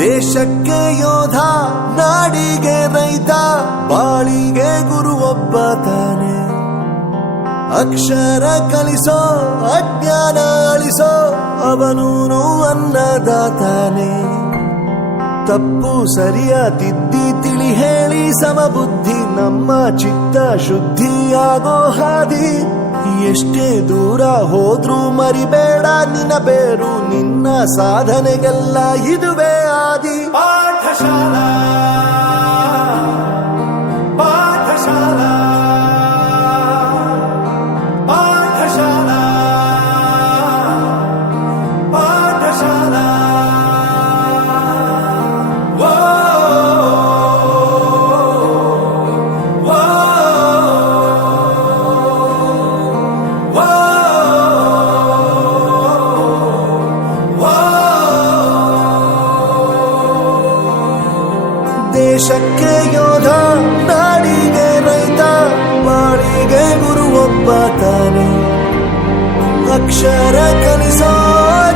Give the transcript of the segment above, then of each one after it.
ದೇಶಕ್ಕೆ ಯೋಧ, ನಾಡಿಗೆ ರೈತ, ಬಾಳಿಗೆ ಗುರು ಒಬ್ಬ ತಾನೆ. ಅಕ್ಷರ ಕಲಿಸೋ, ಅಜ್ಞಾನ ಅಳಿಸೋ, ಅವನೂನು ಅನ್ನದಾತಾನೆ. ತಪ್ಪು ಸರಿಯ ತಿದ್ದಿ ತಿಳಿ ಹೇಳಿ ಸಮಬುದ್ಧಿ, ನಮ್ಮ ಚಿತ್ತ ಶುದ್ಧಿಯಾಗೋ ಹಾದಿ. ಎಷ್ಟೇ ದೂರ ಹೋದ್ರೂ ಮರಿಬೇಡ ನಿನ್ನ ಬೇರು, ನಿನ್ನ ಸಾಧನೆಗೆಲ್ಲ ಇದುವೇ ಆದಿ. ಪಾಠಶಾಲಾ ಪಾಠಶಾಲಾ ಪಾಠಶಾಲಾ ಪಾಠಶಾಲಾ. ದೇಶಕ್ಕೆ ಯೋಧ, ನಾಡಿಗೆ ರೈತ, ಬಾಳಿಗೆ ಗುರು ಒಬ್ಬ ತಾನೆ. ಅಕ್ಷರ ಕಲಿಸೋ,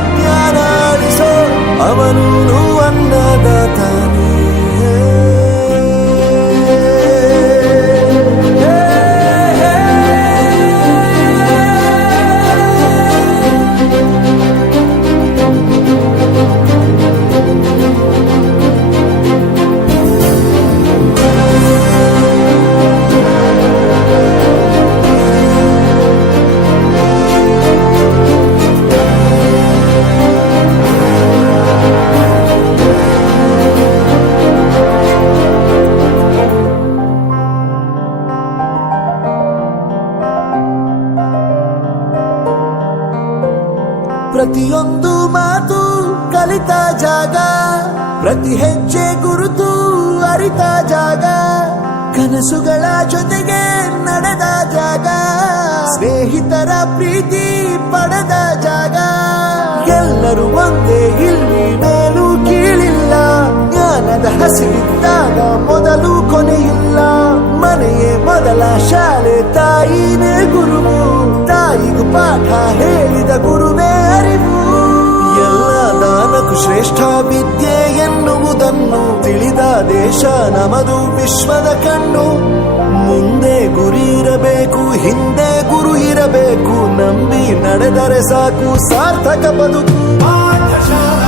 ಜ್ಞಾನ ಅಳಿಸೋ, ಅವನೂನು ಅನ್ನದಾತಾನೆ. ಪ್ರತಿಯೊಂದು ಮಾತು ಕಲಿತ ಜಾಗ, ಪ್ರತಿ ಹೆಜ್ಜೆ ಗುರುತು ಅರಿತ ಜಾಗ, ಕನಸುಗಳ ಜೊತೆಗೆ ನಡೆದ ಜಾಗ, ಸ್ನೇಹಿತರ ಪ್ರೀತಿ ಪಡೆದ ಜಾಗ. ಎಲ್ಲರೂ ಒಂದೇ, ಇಲ್ಲಿ ಮೇಲೂ ಕೀಳಿಲ್ಲ, ಜ್ಞಾನದ ಹಸಿವಿದ್ದಾಗ ಮೊದಲು ಕೊನೆಯಿಲ್ಲ. ಮನೆಯೇ ಮೊದಲ ಶಾಲೆ, ತಾಯಿನೇ ಗುರುವು, ತಾಯಿಗೂ ಪಾಠ ಹೇಳಿದ ಗುರುವೇ ಅರಿವು. ಎಲ್ಲ ದಾನಕ್ಕೂ ಶ್ರೇಷ್ಠ ವಿದ್ಯೆ ಎನ್ನುವುದನ್ನು ತಿಳಿದ ದೇಶ ನಮದು, ವಿಶ್ವದ ಕಣ್ಣು. ಮುಂದೆ ಗುರಿ ಇರಬೇಕು, ಹಿಂದೆ ಗುರು ಇರಬೇಕು, ನಂಬಿ ನಡೆದರೆ ಸಾಕು ಸಾರ್ಥಕ ಬದುಕು. ಪಾಠಶಾಲಾ